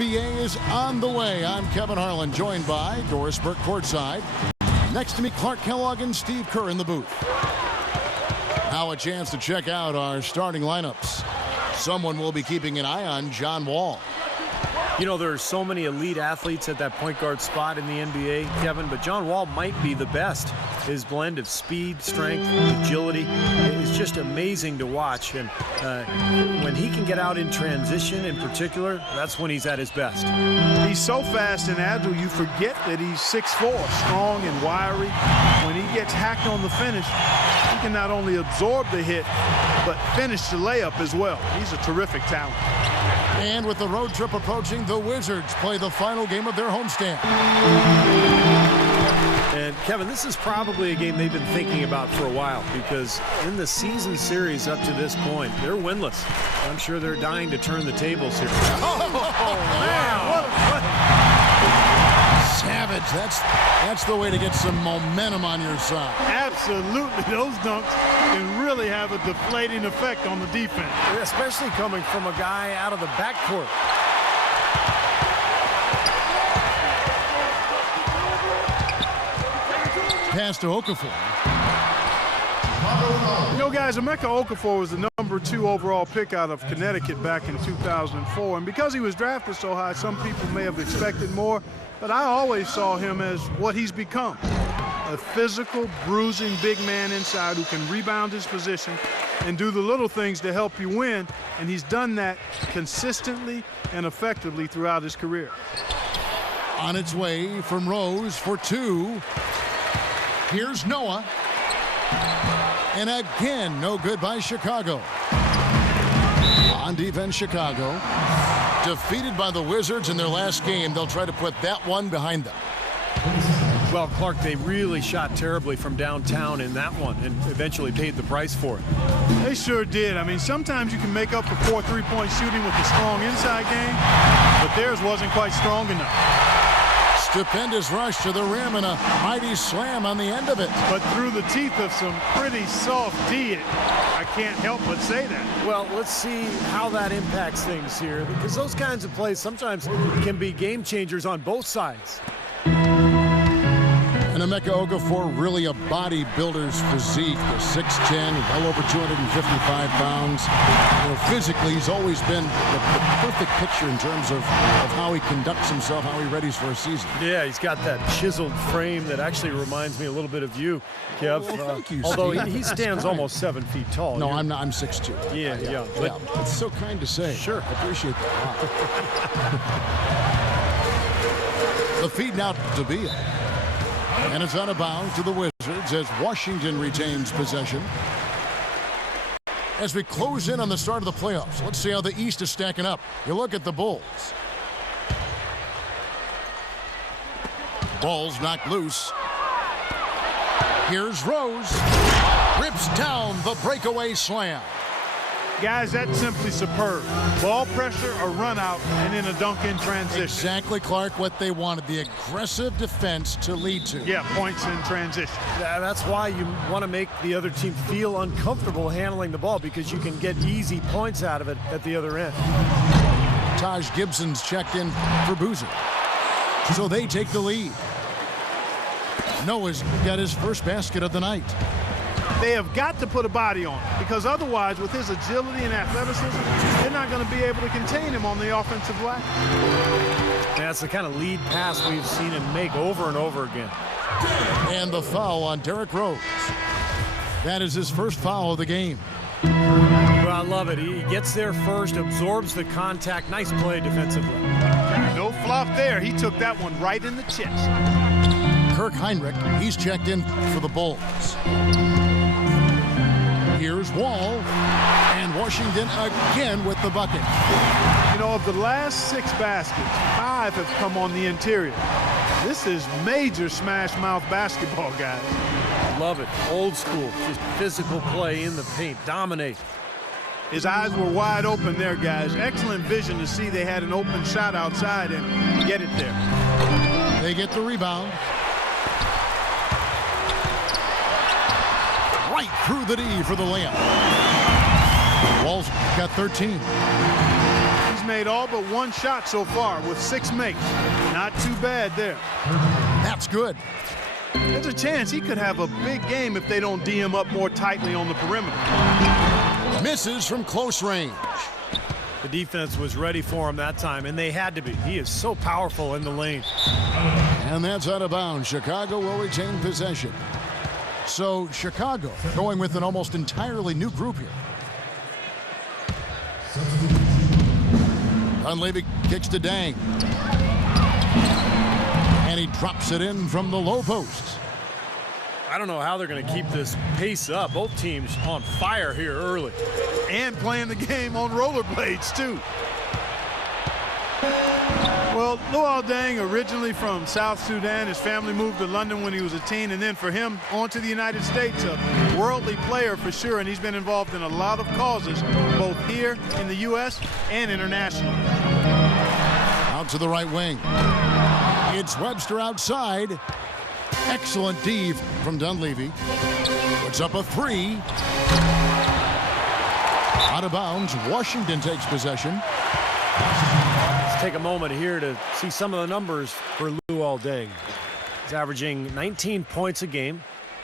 NBA is on the way. I'm Kevin Harlan, joined by Doris Burke courtside. Next to me, Clark Kellogg and Steve Kerr in the booth. Now a chance to check out our starting lineups. Someone will be keeping an eye on John Wall. You know, there are so many elite athletes at that point guard spot in the NBA, Kevin, but John Wall might be the best. His blend of speed, strength, agility is just amazing to watch. And when he can get out in transition in particular, that's when he's at his best. He's so fast and agile, you forget that he's 6'4", strong and wiry. When he gets hacked on the finish, he can not only absorb the hit, but finish the layup as well. He's a terrific talent. And with the road trip approaching, the Wizards play the final game of their homestand. And Kevin, this is probably a game they've been thinking about for a while, because in the season series up to this point, they're winless. I'm sure they're dying to turn the tables here. Oh man, what savage. That's the way to get some momentum on your side. Absolutely. Those dunks can really have a deflating effect on the defense. Especially coming from a guy out of the backcourt. Pass to Okafor. You know, guys, Emeka Okafor was the #2 overall pick out of Connecticut back in 2004. And because he was drafted so high, some people may have expected more. But I always saw him as what he's become. A physical, bruising big man inside who can rebound his position and do the little things to help you win. And he's done that consistently and effectively throughout his career. On its way from Rose for two. Here's Noah. And again, no good by Chicago. On defense, Chicago. Defeated by the Wizards in their last game. They'll try to put that one behind them. Well, Clark, they really shot terribly from downtown in that one and eventually paid the price for it. They sure did. I mean, sometimes you can make up for poor three-point shooting with a strong inside game, but theirs wasn't quite strong enough. Stupendous rush to the rim and a mighty slam on the end of it. But through the teeth of some pretty soft D, I can't help but say that. Well, let's see how that impacts things here, because those kinds of plays sometimes can be game changers on both sides. And Emeka Okafor, really a bodybuilder's physique. 6'10", well over 255 pounds. You know, physically, he's always been the perfect picture in terms of how he conducts himself, how he readies for a season. Yeah, he's got that chiseled frame that actually reminds me a little bit of you, Kev. Well, thank you, although Steve. he stands almost 7 feet tall. No, I'm not. I'm 6'2". Yeah. But it's so kind to say. Sure. I appreciate that. The feed now to Beal. And it's out of bounds to the Wizards as Washington retains possession. As we close in on the start of the playoffs, let's see how the East is stacking up. You look at the Bulls. Ball's knocked loose. Here's Rose. Rips down the breakaway slam. Guys, that's simply superb. Ball pressure, a run out, and then a dunk in transition. Exactly, Clark, what they wanted. The aggressive defense to lead to. Yeah, points in transition. That's why you want to make the other team feel uncomfortable handling the ball, because you can get easy points out of it at the other end. Taj Gibson's checked in for Boozer. So they take the lead. Noah's got his first basket of the night. They have got to put a body on him, because otherwise, with his agility and athleticism, they're not going to be able to contain him on the offensive line. That's the kind of lead pass we've seen him make over and over again. And the foul on Derrick Rose. That is his first foul of the game. Well, I love it. He gets there first, absorbs the contact. Nice play defensively. No flop there. He took that one right in the chest. Kirk Heinrich, he's checked in for the Bulls. Here's Wall, and Washington again with the bucket. You know, of the last 6 baskets, 5 have come on the interior. This is major smash mouth basketball, guys. Love it. Old school, just physical play in the paint, dominate. His eyes were wide open there, guys. Excellent vision to see they had an open shot outside and get it there. They get the rebound. Right through the D for the layup. Wall's got 13. He's made made all but one shot so far with 6 makes. Not too bad there. That's good. There's a chance he could have a big game if they don't D him up more tightly on the perimeter. Misses from close range. The defense was ready for him that time, and they had to be. He is so powerful in the lane. And that's out of bounds. Chicago will retain possession. So Chicago going with an almost entirely new group here. Dunleavy kicks to Deng. And he drops it in from the low post. I don't know how they're going to keep this pace up. Both teams on fire here early. And playing the game on rollerblades, too. Well, Luol Deng, originally from South Sudan, his family moved to London when he was a teen, and then for him on to the United States, a worldly player for sure, and he's been involved in a lot of causes, both here in the U.S. and internationally. Out to the right wing. It's Webster outside. Excellent D from Dunleavy. Puts up a 3. Out of bounds. Washington takes possession. Let's take a moment here to see some of the numbers for Luol Deng. He's averaging 19 points a game,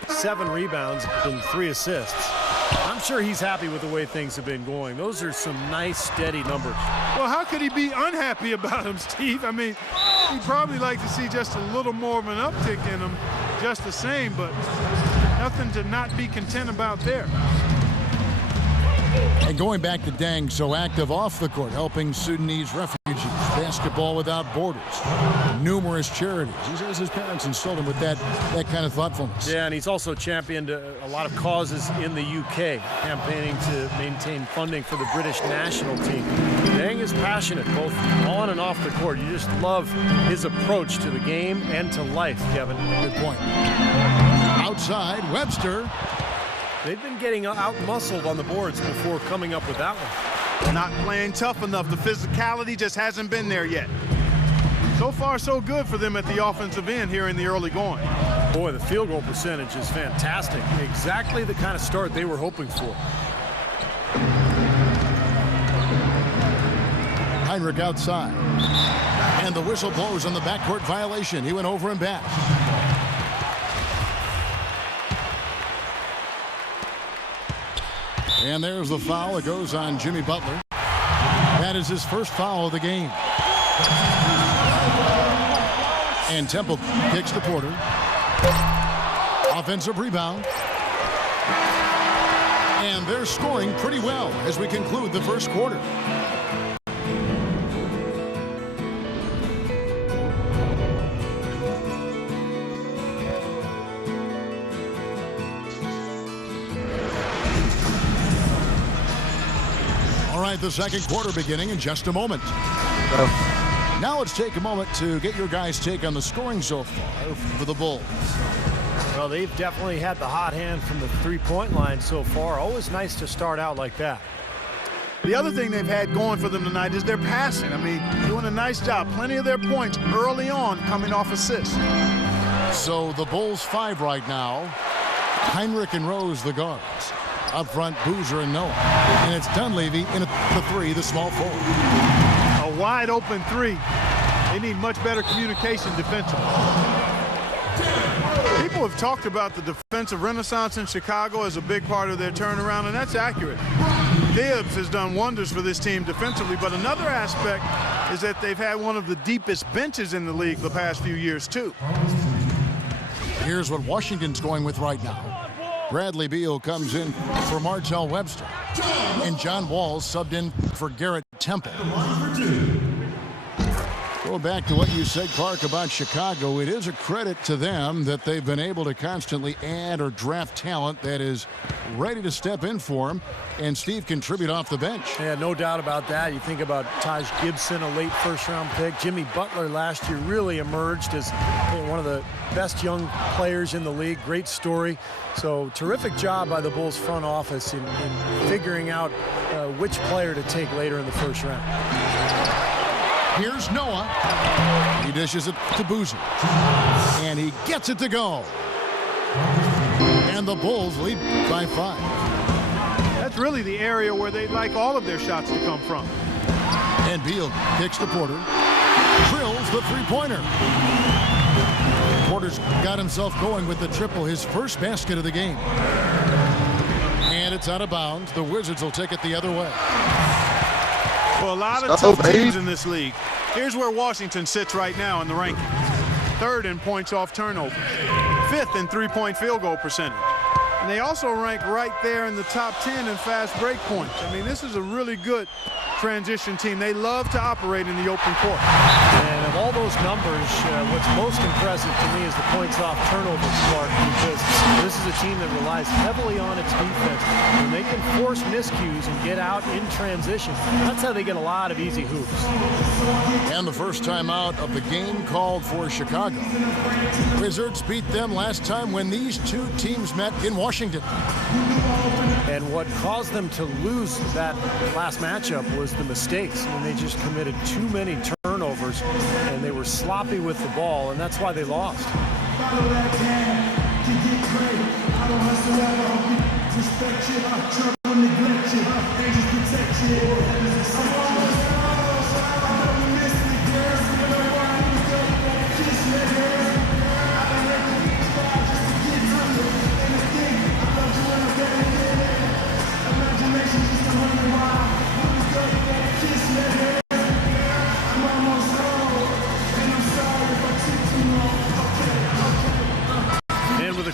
7 rebounds, and 3 assists. I'm sure he's happy with the way things have been going. Those are some nice, steady numbers. Well, how could he be unhappy about him, Steve? I mean, he'd probably like to see just a little more of an uptick in him, just the same, but nothing to not be content about there. And going back to Deng, so active off the court, helping Sudanese refugees, Basketball Without Borders, numerous charities. He says his parents instilled him with that kind of thoughtfulness. Yeah, and he's also championed a lot of causes in the UK, campaigning to maintain funding for the British national team. Deng is passionate, both on and off the court. You just love his approach to the game and to life, Kevin. Good point. Outside, Webster. They've been getting out-muscled on the boards before coming up with that one. Not playing tough enough. The physicality just hasn't been there yet. So far, so good for them at the offensive end here in the early going. Boy, the field goal percentage is fantastic. Exactly the kind of start they were hoping for. Hinrich outside. And the whistle blows on the backcourt violation. He went over and back. And there's the foul. It goes on Jimmy Butler. That is his first foul of the game. And Temple kicks to Porter. Offensive rebound. And they're scoring pretty well as we conclude the first quarter. All right, the second quarter beginning in just a moment. Now let's take a moment to get your guys' take on the scoring so far for the Bulls. Well, they've definitely had the hot hand from the three-point line so far. Always nice to start out like that. The other thing they've had going for them tonight is their passing. I mean, doing a nice job. Plenty of their points early on coming off assists. So the Bulls 5 right now. Hinrich and Rose, the guards. Up front, Boozer and Noah. And it's Dunleavy in the 3, the small forward. A wide open 3. They need much better communication defensively. People have talked about the defensive renaissance in Chicago as a big part of their turnaround, and that's accurate. Tibbs has done wonders for this team defensively, but another aspect is that they've had one of the deepest benches in the league the past few years, too. Here's what Washington's going with right now. Bradley Beal comes in for Martell Webster. And John Wall subbed in for Garrett Temple. Go back to what you said, Clark, about Chicago. It is a credit to them that they've been able to constantly add or draft talent that is ready to step in for them. And Steve contribute off the bench. Yeah, no doubt about that. You think about Taj Gibson, a late first-round pick. Jimmy Butler last year really emerged as one of the best young players in the league. Great story. So terrific job by the Bulls front office in figuring out which player to take later in the first round. Here's Noah. He dishes it to Boozer. And he gets it to go. And the Bulls lead by 5. That's really the area where they'd like all of their shots to come from. And Beal kicks to Porter. Drills the three-pointer. Porter's got himself going with the triple, his first basket of the game. And it's out of bounds. The Wizards will take it the other way. Well, a lot of tough teams in this league. Here's where Washington sits right now in the rankings. 3rd in points off turnover. 5th in three-point field goal percentage. And they also rank right there in the top 10 in fast break points. I mean, this is a really good transition team. They love to operate in the open court. And of all those numbers, what's most impressive to me is the points off turnover part, because this is a team that relies heavily on its defense. When they can force miscues and get out in transition, that's how they get a lot of easy hoops. And the first time out of the game called for Chicago. Wizards beat them last time when these two teams met in Washington. And what caused them to lose that last matchup was the mistakes. I mean, they just committed too many turnovers, and they were sloppy with the ball, and that's why they lost.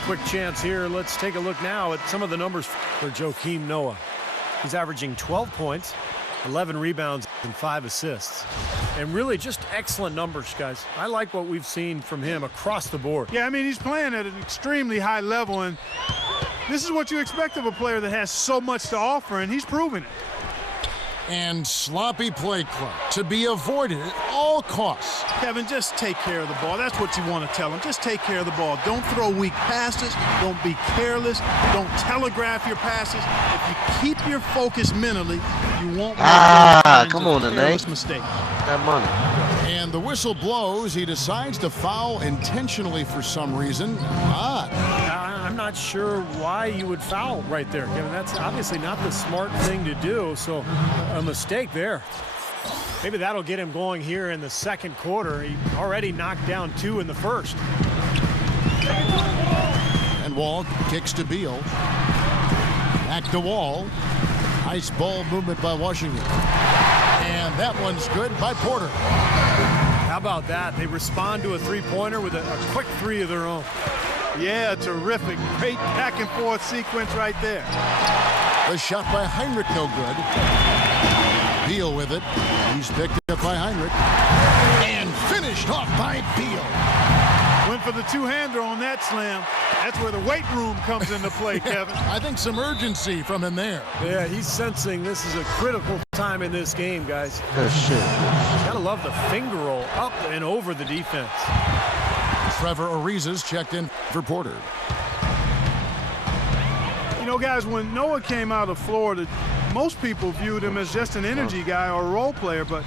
Quick chance here. Let's take a look now at some of the numbers for Joakim Noah. He's averaging 12 points, 11 rebounds, and 5 assists. And really just excellent numbers, guys. I like what we've seen from him across the board. Yeah, I mean, he's playing at an extremely high level, and this is what you expect of a player that has so much to offer, and he's proven it. And sloppy play clock to be avoided at all costs. Kevin, just take care of the ball. That's what you want to tell him. Just take care of the ball. Don't throw weak passes. Don't be careless. Don't telegraph your passes. If you keep your focus mentally, you won't make careless mistake. That money. And the whistle blows. He decides to foul intentionally for some reason. I'm not sure why you would foul right there, Kevin. That's obviously not the smart thing to do, so a mistake there. Maybe that'll get him going here in the second quarter. He already knocked down 2 in the first. And Wall kicks to Beal. Back to Wall. Nice ball movement by Washington. And that one's good by Porter. How about that? They respond to a three-pointer with a quick 3 of their own. Yeah, terrific. Great back and forth sequence right there. The shot by Hinrich, no good. Beal with it. He's picked up by Hinrich. And finished off by Beal. Went for the two-hander on that slam. That's where the weight room comes into play, Kevin. I think some urgency from him there. Yeah, he's sensing this is a critical time in this game, guys. Good shit. Gotta love the finger roll up and over the defense. Trevor Ariza's checked in for Porter. You know, guys, when Noah came out of Florida, most people viewed him as just an energy guy or a role player, but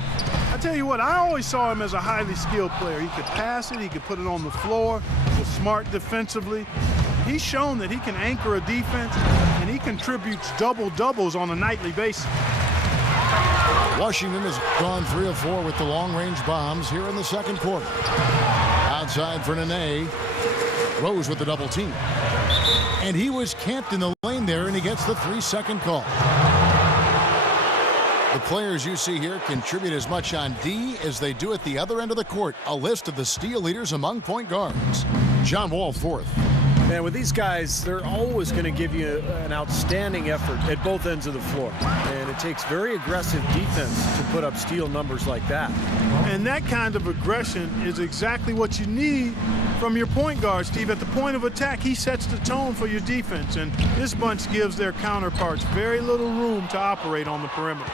I tell you what, I always saw him as a highly skilled player. He could pass it, he could put it on the floor, was smart defensively. He's shown that he can anchor a defense, and he contributes double-doubles on a nightly basis. Washington has gone 3 of 4 with the long-range bombs here in the second quarter. Outside for Nene. Rose with the double team. And he was camped in the lane there, and he gets the 3-second call. The players you see here contribute as much on D as they do at the other end of the court. A list of the steal leaders among point guards. John Wall, 4th. Man, with these guys, they're always going to give you an outstanding effort at both ends of the floor. And it takes very aggressive defense to put up steal numbers like that. And that kind of aggression is exactly what you need from your point guard, Steve. At the point of attack, he sets the tone for your defense. And this bunch gives their counterparts very little room to operate on the perimeter.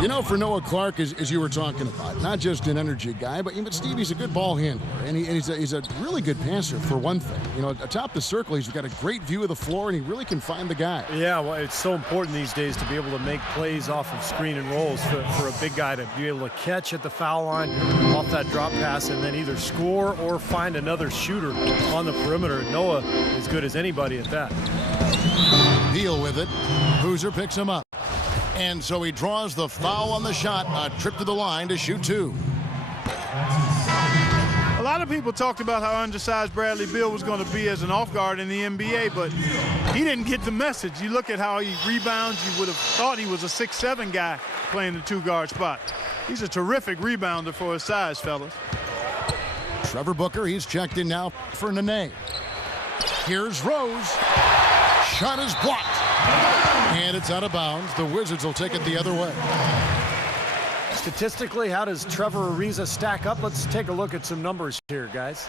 You know, for Noah Clark, as you were talking about, not just an energy guy, but Steve, he's a good ball handler, and he's a really good passer for one thing. You know, atop the circle, he's got a great view of the floor, and he really can find the guy. Yeah, well, it's so important these days to be able to make plays off of screen and rolls for a big guy to be able to catch at the foul line off that drop pass and then either score or find another shooter on the perimeter. Noah is good as anybody at that. Beal with it. Boozer picks him up. And so he draws the foul on the shot, a trip to the line to shoot two. A lot of people talked about how undersized Bradley Beal was going to be as an off guard in the NBA, but he didn't get the message. You look at how he rebounds, you would have thought he was a 6'7" guy playing the two-guard spot. He's a terrific rebounder for his size, fellas. Trevor Booker, he's checked in now for Nene. Here's Rose. Shot is blocked. And it's out of bounds. The Wizards will take it the other way. Statistically, how does Trevor Ariza stack up? Let's take a look at some numbers here, guys.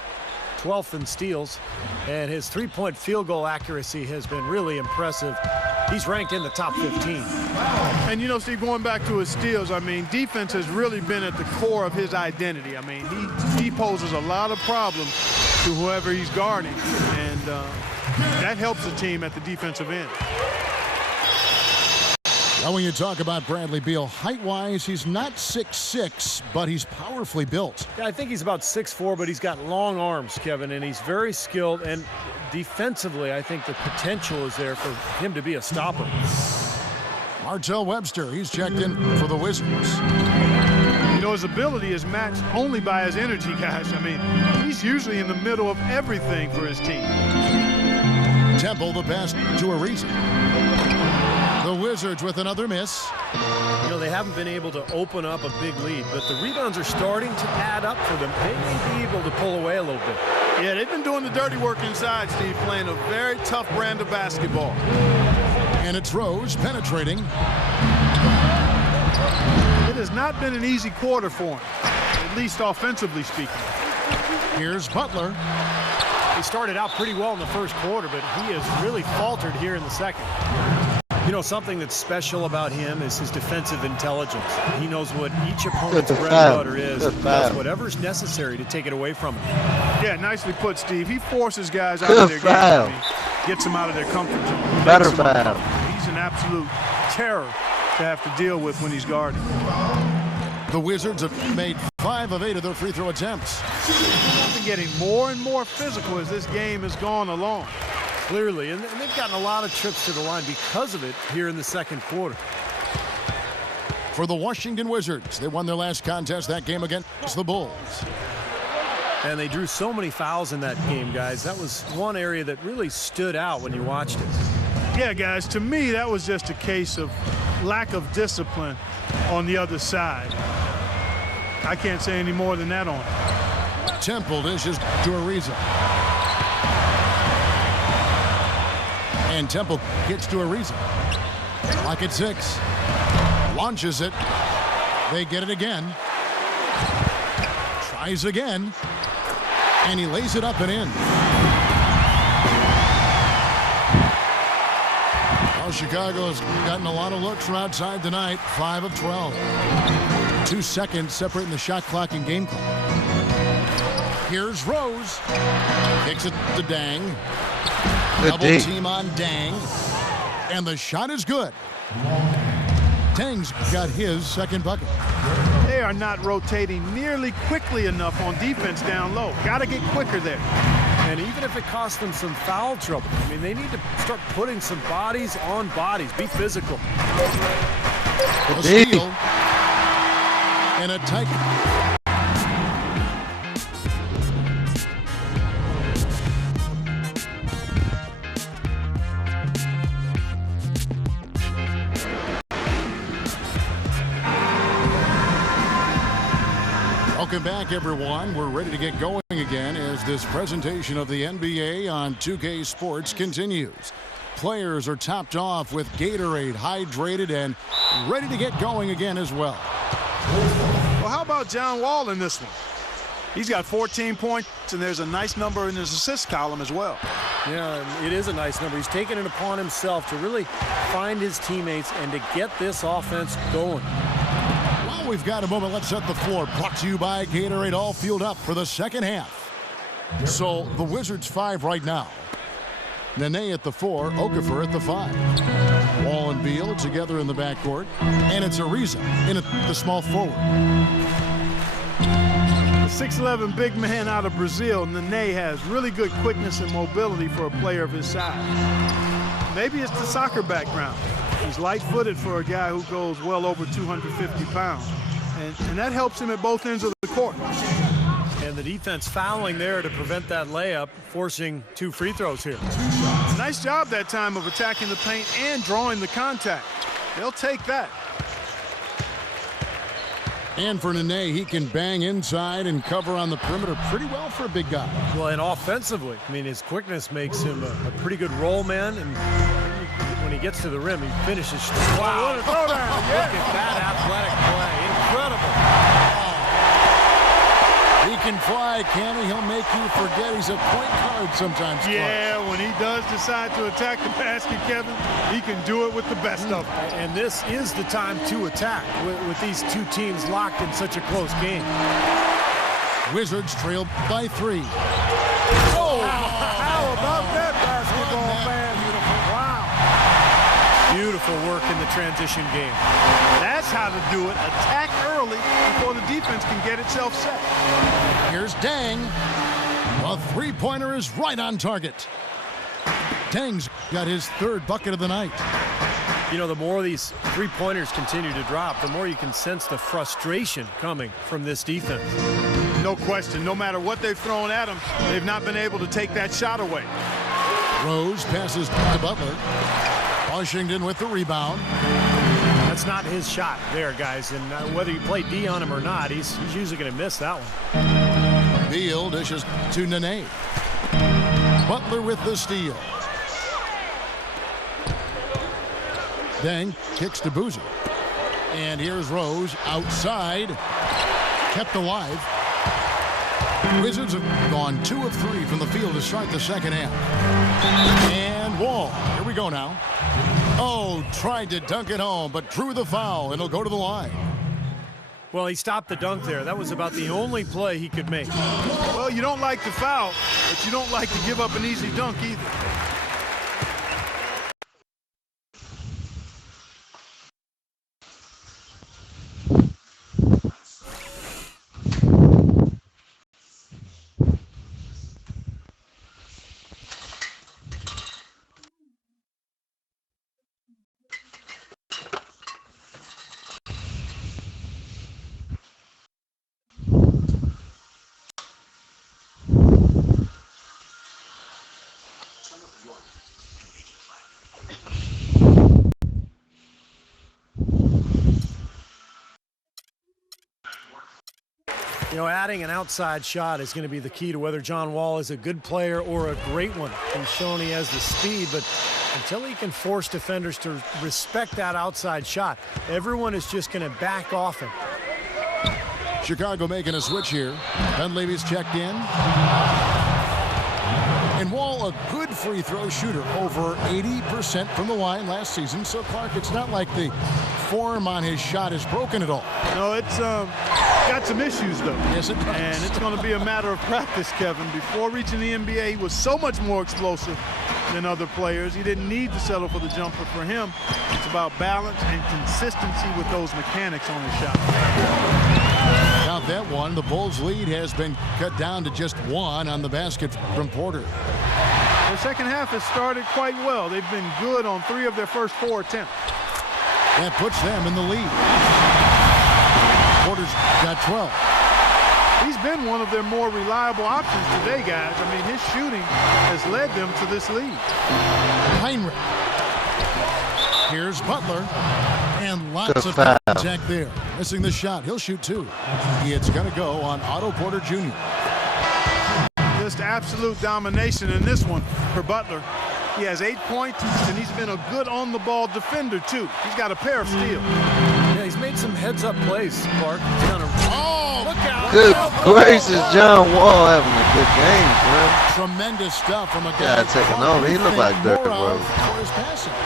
12th in steals, and his three-point field goal accuracy has been really impressive. He's ranked in the top 15. And, you know, Steve, going back to his steals, I mean, defense has really been at the core of his identity. I mean, he poses a lot of problems to whoever he's guarding, and that helps the team at the defensive end. Now, when you talk about Bradley Beal, height-wise, he's not 6'6", but he's powerfully built. Yeah, I think he's about 6'4", but he's got long arms, Kevin, and he's very skilled. And defensively, I think the potential is there for him to be a stopper. Martell Webster, he's checked in for the Wizards. You know, his ability is matched only by his energy, guys. I mean, he's usually in the middle of everything for his team. Temple, the pass to Ariza. The Wizards with another miss. You know, they haven't been able to open up a big lead, but the rebounds are starting to add up for them. They may be able to pull away a little bit. Yeah, they've been doing the dirty work inside, Steve, playing a very tough brand of basketball. And it's Rose penetrating. It has not been an easy quarter for him, at least offensively speaking. Here's Butler. He started out pretty well in the first quarter, but he has really faltered here in the second. You know, something that's special about him is his defensive intelligence. He knows what each opponent's bread and butter is, and does whatever's necessary to take it away from him. Yeah, nicely put, Steve. He forces guys out of their game. I mean, gets them out of their comfort zone. Better foul. He's an absolute terror to have to deal with when he's guarding. The Wizards have made 5 of 8 of their free throw attempts. They've been getting more and more physical as this game has gone along. Clearly, and they've gotten a lot of trips to the line because of it here in the second quarter. For the Washington Wizards, they won their last contest, that game against the Bulls. And they drew so many fouls in that game, guys. That was one area that really stood out when you watched it. Yeah, guys, to me, that was just a case of lack of discipline on the other side. I can't say any more than that on it. Temple dishes to Ariza. And Temple gets to Ariza. Clock at 6. Launches it. They get it again. Tries again. And he lays it up and in. Well, Chicago's gotten a lot of looks from outside tonight. 5 of 12. 2 seconds separating the shot clock and game clock. Here's Rose. Kicks it to Dang. Double team on Dang. And the shot is good. Dang's got his second bucket. They are not rotating nearly quickly enough on defense down low. Got to get quicker there. And even if it costs them some foul trouble, I mean, they need to start putting some bodies on bodies. Be physical. A steal. And a tight. Welcome back, everyone. We're ready to get going again as this presentation of the NBA on 2K Sports continues. Players are topped off with Gatorade, hydrated, and ready to get going again as well. Well, how about John Wall in this one? He's got 14 points, and there's a nice number in his assist column as well. Yeah, it is a nice number. He's taken it upon himself to really find his teammates and to get this offense going. Well, we've got a moment. Let's set the floor. Brought to you by Gatorade, all fueled up for the second half. So the Wizards 5 right now. Nene at the 4, Okafor at the 5. Wall and Beal together in the backcourt. And it's Ariza in at the small forward. 6'11" big man out of Brazil, Nene has really good quickness and mobility for a player of his size. Maybe it's the soccer background. He's light-footed for a guy who goes well over 250 pounds. And that helps him at both ends of the court. And the defense fouling there to prevent that layup, forcing 2 free throws here. Nice job that time of attacking the paint and drawing the contact. They'll take that. And for Nene, he can bang inside and cover on the perimeter pretty well for a big guy. Well, and offensively, I mean, his quickness makes him a pretty good roll man. And when he gets to the rim, he finishes. Wow. What a throwdown. Yeah. Look at that athletic play. Incredible. He can fly, can he? He'll make you forget he's a point guard sometimes. Yeah, when he does decide to attack the basket, Kevin, he can do it with the best of them. And this is the time to attack with these 2 teams locked in such a close game. Wizards trail by 3. Oh, how about that basketball, man? Wow. Beautiful work in the transition game. That's how to do it. Attack early before the defense can get itself set. Here's Deng. A 3-pointer is right on target. Deng's got his 3rd bucket of the night. You know, the more these 3-pointers continue to drop, the more you can sense the frustration coming from this defense. No question. No matter what they've thrown at them, they've not been able to take that shot away. Rose passes to Butler. Washington with the rebound. That's not his shot there, guys. And whether you play D on him or not, he's usually going to miss that one. Beal dishes to Nene. Butler with the steal. Deng kicks to Boozer. And here's Rose outside. Kept alive. Wizards have gone 2 of 3 from the field to start the second half. And Wall. Here we go now. Oh, tried to dunk it home, but drew the foul, and he'll go to the line. Well, he stopped the dunk there. That was about the only play he could make. Well, you don't like the foul, but you don't like to give up an easy dunk either. You know, adding an outside shot is going to be the key to whether John Wall is a good player or a great one. He's shown he has the speed, but until he can force defenders to respect that outside shot, everyone is just going to back off him. Chicago making a switch here. Dunleavy's checked in. And Wall, a good free throw shooter, over 80% from the line last season. So, Clark, it's not like the form on his shot is broken at all. No, it's got some issues, though. Yes, it does. And it's going to be a matter of practice, Kevin. Before reaching the NBA, he was so much more explosive than other players. He didn't need to settle for the jumper. For him, it's about balance and consistency with those mechanics on his shot. Count that one. The Bulls' lead has been cut down to just 1 on the basket from Porter. The second half has started quite well. They've been good on 3 of their first 4 attempts. That puts them in the lead. Porter's got 12. He's been one of their more reliable options today, guys. I mean, his shooting has led them to this lead. Heinrich. Here's Butler. And lots of contact there. Missing the shot. He'll shoot 2. It's going to go on Otto Porter Jr. Just absolute domination in this one for Butler. He has 8 points, and he's been a good on-the-ball defender, too. He's got a pair of steals. Yeah, he's made some heads-up plays, Clark. He's done look out. Good gracious, John Wall having a good game, man. Tremendous stuff from a guy. Yeah, taking over. He looked like Dirk Rose.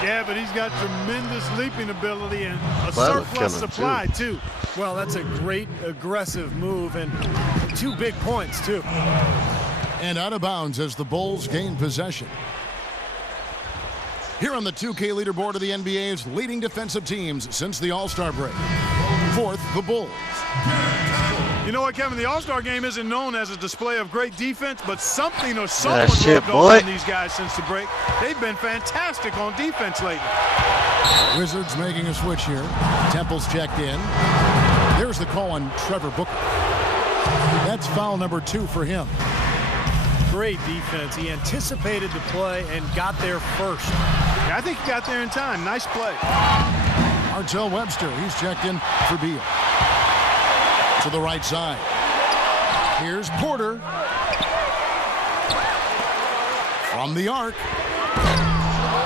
Yeah, but he's got tremendous leaping ability and a Butler surplus supply, too. Well, that's a great aggressive move and 2 big points, too. And out of bounds as the Bulls gain possession. Here on the 2K leaderboard of the NBA's leading defensive teams since the All-Star break. 4th, the Bulls. You know what, Kevin? The All-Star game isn't known as a display of great defense, but something or someone rubbed off on these guys since the break. They've been fantastic on defense lately. Wizards making a switch here. Temple's checked in. There's the call on Trevor Booker. That's foul number 2 for him. Great defense. He anticipated the play and got there first. Yeah, I think he got there in time. Nice play. Artell Webster, he's checked in for Beal. To the right side. Here's Porter. From the arc.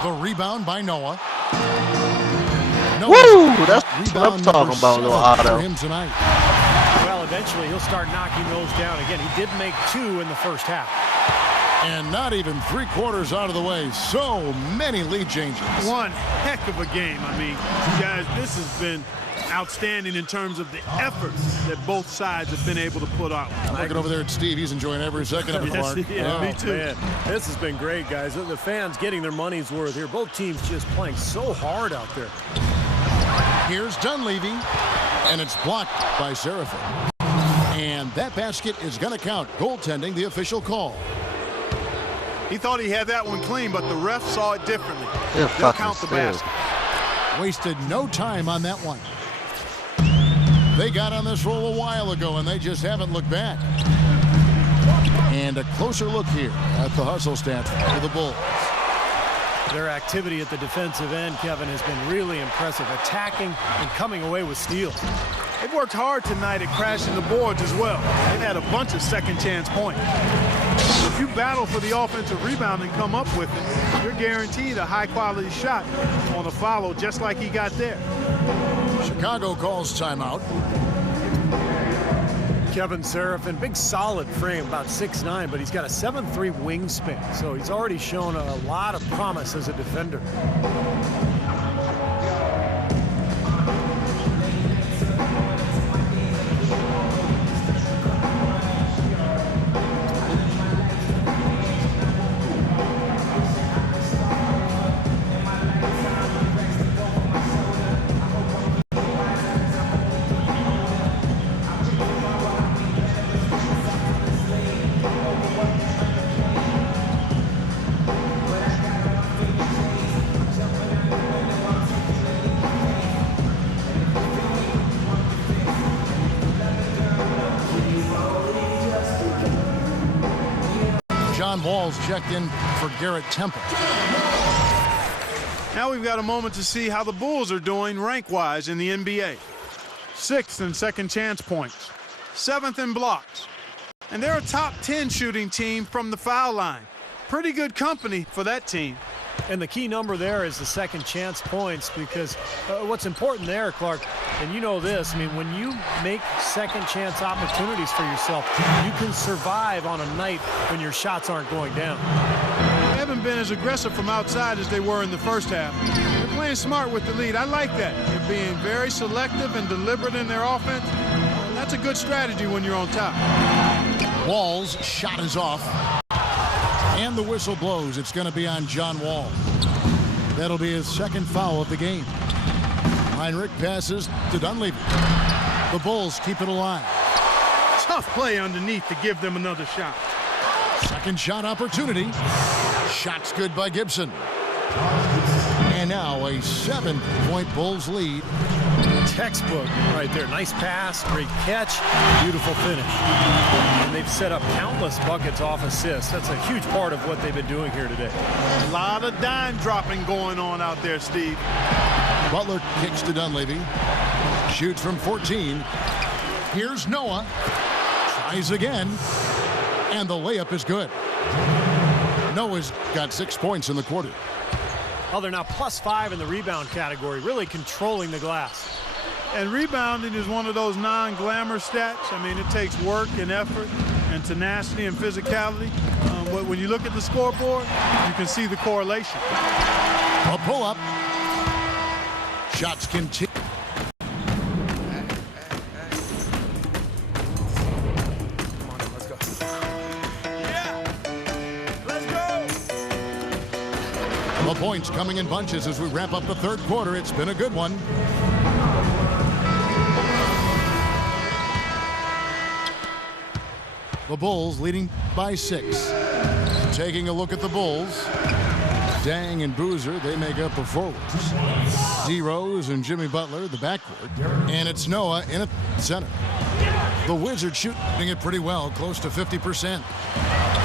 The rebound by Noah. Woo! That's what I'm talking about, little Otto. For him tonight. Well, eventually he'll start knocking those down again. He did make 2 in the first half. And not even 3/4 out of the way. So many lead changes. One heck of a game. I mean, guys, this has been outstanding in terms of the effort that both sides have been able to put out. Looking over there at Steve. He's enjoying every second of it, Yes, Clark. yeah, me too. Man, this has been great, guys. The fans getting their money's worth here. Both teams just playing so hard out there. Here's Dunleavy, and it's blocked by Seraphin. And that basket is going to count. Goaltending, the official call. He thought he had that one clean, but the ref saw it differently. They'll They'll count the basket. Wasted no time on that one. They got on this roll a while ago, and they just haven't looked back. And a closer look here at the hustle stats for the Bulls. Their activity at the defensive end, Kevin, has been really impressive. Attacking and coming away with steals. They've worked hard tonight at crashing the boards as well. They've had a bunch of second chance points. If you battle for the offensive rebound and come up with it, you're guaranteed a high quality shot on a follow just like he got there. Chicago calls timeout. Kevin Seraphin, big solid frame, about 6'9", but he's got a 7'3" wingspan, so he's already shown a lot of promise as a defender. John Wall's checked in for Garrett Temple. Now we've got a moment to see how the Bulls are doing rank-wise in the NBA. 6th in second chance points, 7th in blocks, and they're a top 10 shooting team from the foul line. Pretty good company for that team. And the key number there is the second chance points, because what's important there, Clark, and you know this, I mean, when you make second chance opportunities for yourself, you can survive on a night when your shots aren't going down. They haven't been as aggressive from outside as they were in the first half. They're playing smart with the lead. I like that. They're being very selective and deliberate in their offense. That's a good strategy when you're on top. Wall's shot is off. And the whistle blows. It's going to be on John Wall. That'll be his second foul of the game. Heinrich passes to Dunleavy. The Bulls keep it alive. Tough play underneath to give them another shot. Second shot opportunity. Shot's good by Gibson. And now a 7-point Bulls lead. Textbook right there. Nice pass, great catch, beautiful finish. And they've set up countless buckets off assists. That's a huge part of what they've been doing here today. A lot of dime dropping going on out there, Steve. Butler kicks to Dunleavy. Shoots from 14. Here's Noah. Tries again. And the layup is good. Noah's got 6 points in the quarter. Oh, they're now +5 in the rebound category, really controlling the glass. And rebounding is one of those non-glamour stats. I mean, it takes work and effort and tenacity and physicality. But when you look at the scoreboard, you can see the correlation. A pull-up. Shots continue. The points coming in bunches as we wrap up the third quarter. It's been a good one. The Bulls leading by 6. Taking a look at the Bulls. Dang and Boozer, they make up the forwards. D. Rose and Jimmy Butler, the backcourt. And it's Noah in at center. The Wizards shooting it pretty well, close to 50%.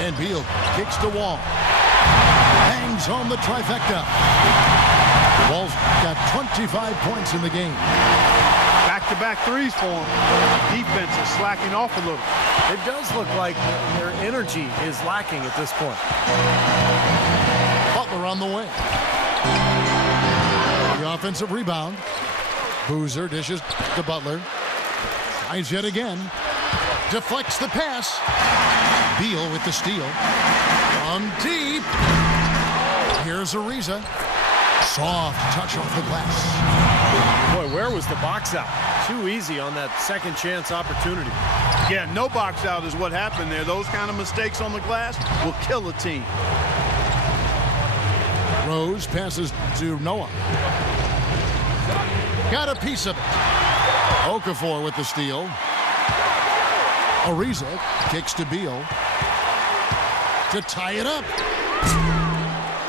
And Beal kicks the Wall. Hangs home the trifecta. Wall's got 25 points in the game. Back-to-back threes for him. Defense is slacking off a little. It does look like their energy is lacking at this point. Butler on the way. The offensive rebound. Boozer dishes to Butler. Tries yet again. Deflects the pass. Beal with the steal. From deep. Here's Ariza. Soft touch off the glass. Boy, where was the box out? Too easy on that second chance opportunity. Yeah, no box out is what happened there. Those kind of mistakes on the glass will kill a team. Rose passes to Noah. Got a piece of it. Okafor with the steal. Ariza kicks to Beal to tie it up.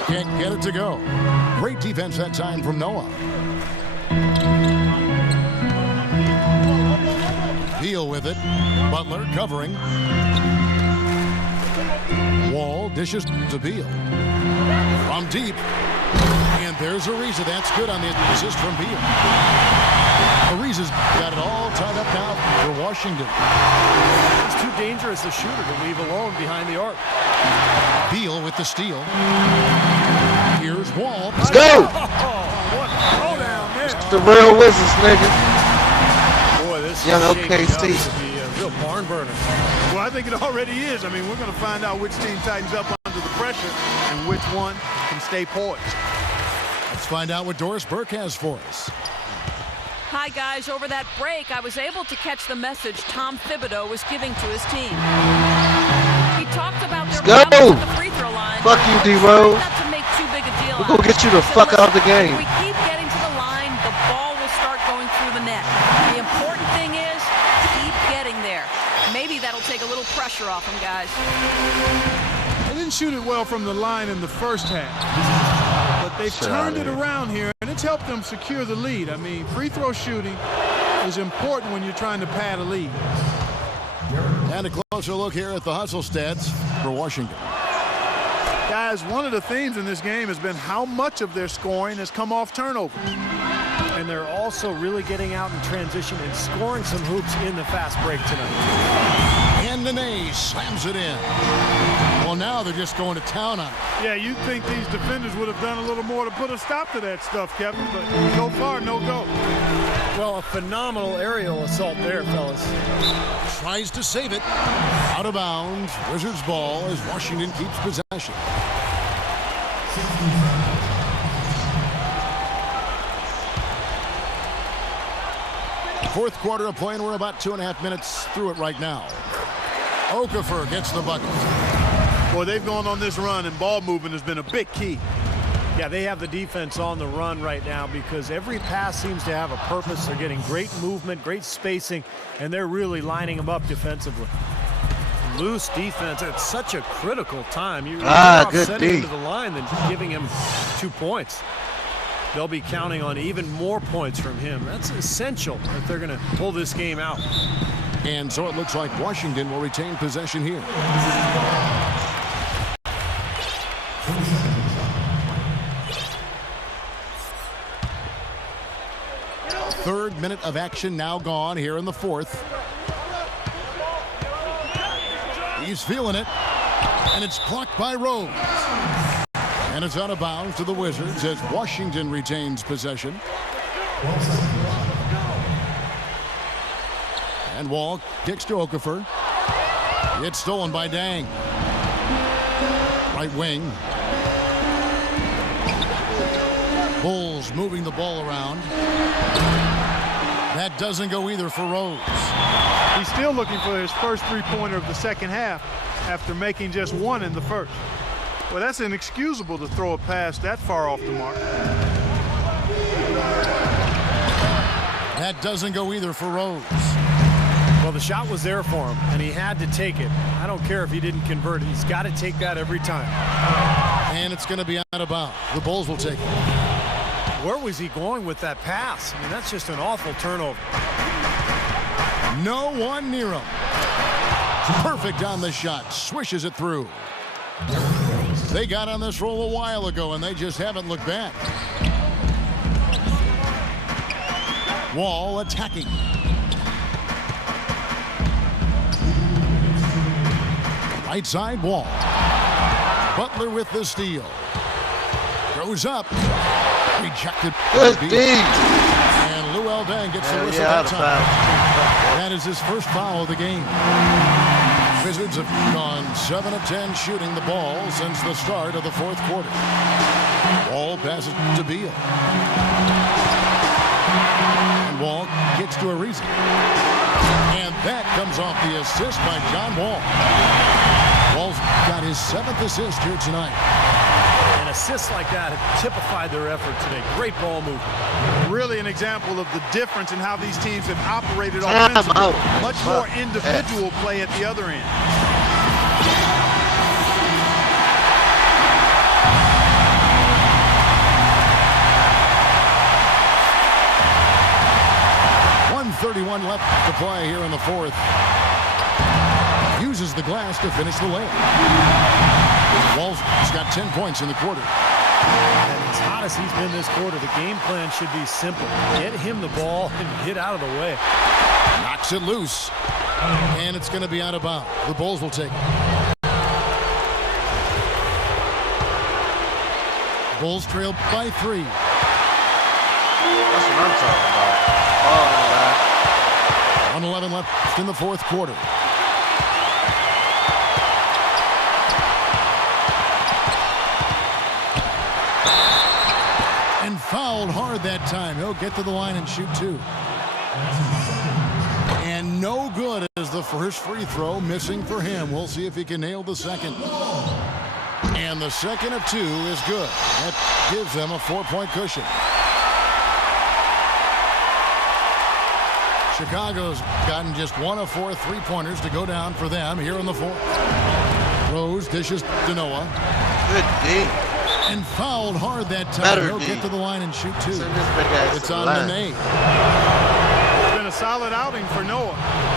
Can't get it to go. Great defense that time from Noah. Beal with it. Butler covering. Wall dishes to Beal. From deep. And there's Ariza. That's good on the assist from Beal. Ariza's got it all tied up now for Washington. He's too dangerous a shooter to leave alone behind the arc. Beal with the steal. Here's Wall. Let's go! What a throwdown there. The real Wizards, nigga. Boy, this Young is shaping up OKC. to be a real barn burner. Well, I think it already is. I mean, we're going to find out which team tightens up under the pressure and which one can stay poised. Let's find out what Doris Burke has for us. Hi, guys. Over that break, I was able to catch the message Tom Thibodeau was giving to his team. He talked about their Let's go. problems at the free throw line. Fuck you, D-Rose. Not to make too big a deal We're out gonna of get it. you the So fuck out of the listen, game. If we keep getting to the line, the ball will start going through the net. The important thing is keep getting there. Maybe that'll take a little pressure off them, guys. They didn't shoot it well from the line in the first half, but they've turned it around here, and it's helped them secure the lead. I mean, free throw shooting is important when you're trying to pad a lead. And a closer look here at the hustle stats for Washington. Guys, one of the themes in this game has been how much of their scoring has come off turnover. And they're also really getting out in transition and scoring some hoops in the fast break tonight. And Nene slams it in. Well, now they're just going to town on it. Yeah, you'd think these defenders would have done a little more to put a stop to that stuff, Kevin, but so far, no go. Well, a phenomenal aerial assault there, fellas. Tries to save it. Out of bounds. Wizards ball as Washington keeps possession. Fourth quarter of play, and we're about 2.5 minutes through it right now. Okafor gets the bucket. Boy, they've gone on this run, and ball movement has been a big key. Yeah, they have the defense on the run right now because every pass seems to have a purpose. They're getting great movement, great spacing, and they're really lining them up defensively. Loose defense at such a critical time. You're better off good sending him D. to the line than giving him 2 points. They'll be counting on even more points from him. That's essential if they're going to pull this game out. And so it looks like Washington will retain possession here. Third minute of action now gone here in the fourth. He's feeling it, and it's blocked by Rose. And it's out of bounds to the Wizards as Washington retains possession. And Wall kicks to Okafor. It's stolen by Dang. Right wing. Bulls moving the ball around. That doesn't go either for Rose. He's still looking for his first three-pointer of the second half after making just one in the first. Well, that's inexcusable to throw a pass that far off the mark. That doesn't go either for Rose. Well, the shot was there for him, and he had to take it. I don't care if he didn't convert it. He's got to take that every time. And it's going to be out of bounds. The Bulls will take it. Where was he going with that pass? I mean, that's just an awful turnover. No one near him. Perfect on the shot. Swishes it through. They got on this roll a while ago, and they just haven't looked back. Wall attacking. Right side, Wall. Butler with the steal. Goes up. Rejected. Good D. And Luol Deng gets the whistle that time. That is his first foul of the game. Wizards have gone 7 of 10 shooting the ball since the start of the fourth quarter. Wall passes to Beal. And Wall gets to Ariza. And that comes off the assist by John Wall. Wall's got his 7th assist here tonight. And assists like that have typified their effort today. Great ball movement. Really an example of the difference in how these teams have operated offensively. Much more individual play at the other end. .131 left to play here in the fourth. Uses the glass to finish the layup. Wall's got 10 points in the quarter. And as hot as he's been this quarter, the game plan should be simple. Get him the ball and get out of the way. Knocks it loose. And it's going to be out of bounds. The Bulls will take it. Bulls trail by 3. That's what I'm talking about. Oh, man. 1:11 left in the fourth quarter. And fouled hard that time. He'll get to the line and shoot 2. And no good as the first free throw, missing for him. We'll see if he can nail the second. And the second of 2 is good. That gives them a 4-point cushion. Chicago's gotten just 1 of 4 3-pointers to go down for them here in the fourth. Rose dishes to Noah. Good D. And fouled hard that time. Better He'll D. get to the line and shoot 2. It's on line. Nene. It's been a solid outing for Noah.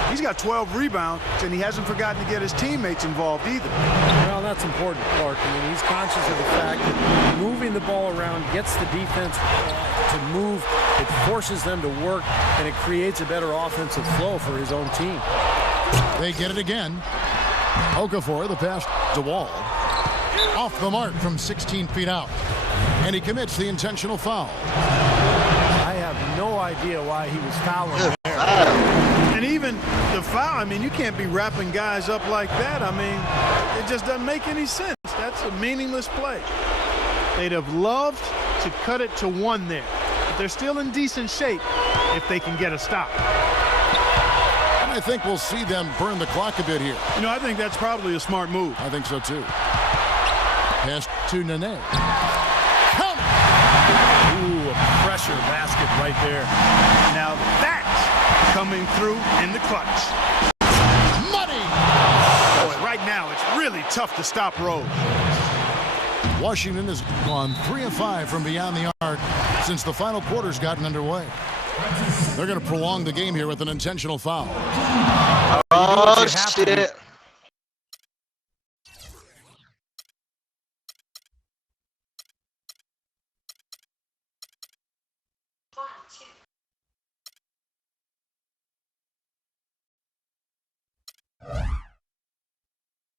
He's got 12 rebounds, and he hasn't forgotten to get his teammates involved either. Well, that's important, Clark. I mean, he's conscious of the fact that moving the ball around gets the defense to move. It forces them to work, and it creates a better offensive flow for his own team. They get it again. Okafor, the pass to Wall. Off the mark from 16 feet out. And he commits the intentional foul. I have no idea why he was fouling there. And even the foul, I mean, you can't be wrapping guys up like that. I mean, it just doesn't make any sense. That's a meaningless play. They'd have loved to cut it to 1 there. But they're still in decent shape if they can get a stop. And I think we'll see them burn the clock a bit here. You know, I think that's probably a smart move. I think so, too. Pass to Nene. Count. Ooh, a pressure basket right there. Now that's coming through in the clutch. Money. Boy, right now it's really tough to stop Rose. Washington has gone 3 of 5 from beyond the arc since the final quarter's gotten underway. They're going to prolong the game here with an intentional foul. Oh, shit.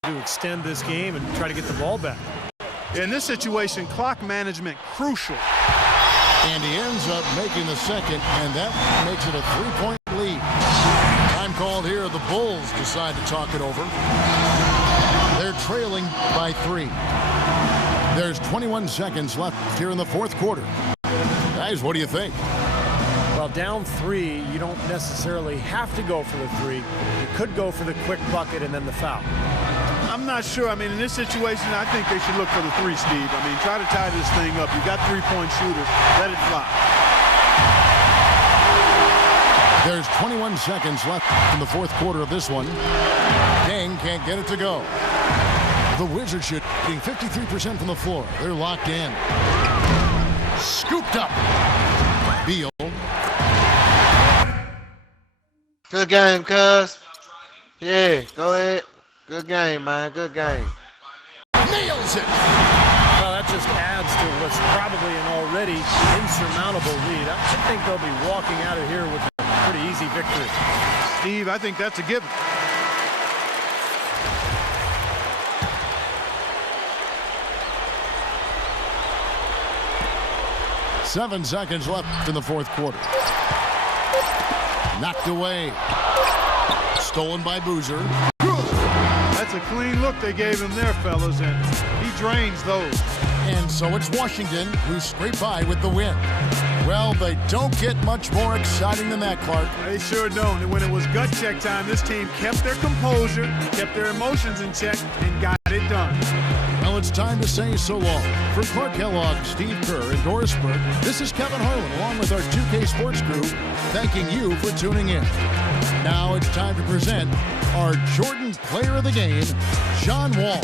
To extend this game and try to get the ball back. In this situation, clock management crucial. And he ends up making the second, and that makes it a 3-point lead. Time called here. The Bulls decide to talk it over. They're trailing by 3. There's 21 seconds left here in the fourth quarter. Guys, what do you think? Well, down 3, you don't necessarily have to go for the 3. You could go for the quick bucket and then the foul. I'm not sure. I mean, in this situation, I think they should look for the 3, Steve. I mean, try to tie this thing up. You got 3-point shooters. Let it fly. There's 21 seconds left in the fourth quarter of this one. Deng can't get it to go. The Wizards shooting 53% from the floor. They're locked in. Scooped up. Beal. Good game, cuz. Yeah, go ahead. Good game, man. Good game. Nails it. Well, that just adds to what's probably an already insurmountable lead. I think they'll be walking out of here with a pretty easy victory. Steve, I think that's a given. Seven seconds left in the fourth quarter. Knocked away. Stolen by Boozer. That's a clean look they gave him there, fellas, and he drains those. And so it's Washington who scrape by with the win. Well, they don't get much more exciting than that, Clark. They sure don't. And when it was gut check time, this team kept their composure, kept their emotions in check, and got it done. Well, it's time to say so long. For Clark Kellogg, Steve Kerr, and Doris Burke, this is Kevin Harlan, along with our 2K Sports crew, thanking you for tuning in. Now it's time to present our Jordan Player of the Game, John Wall.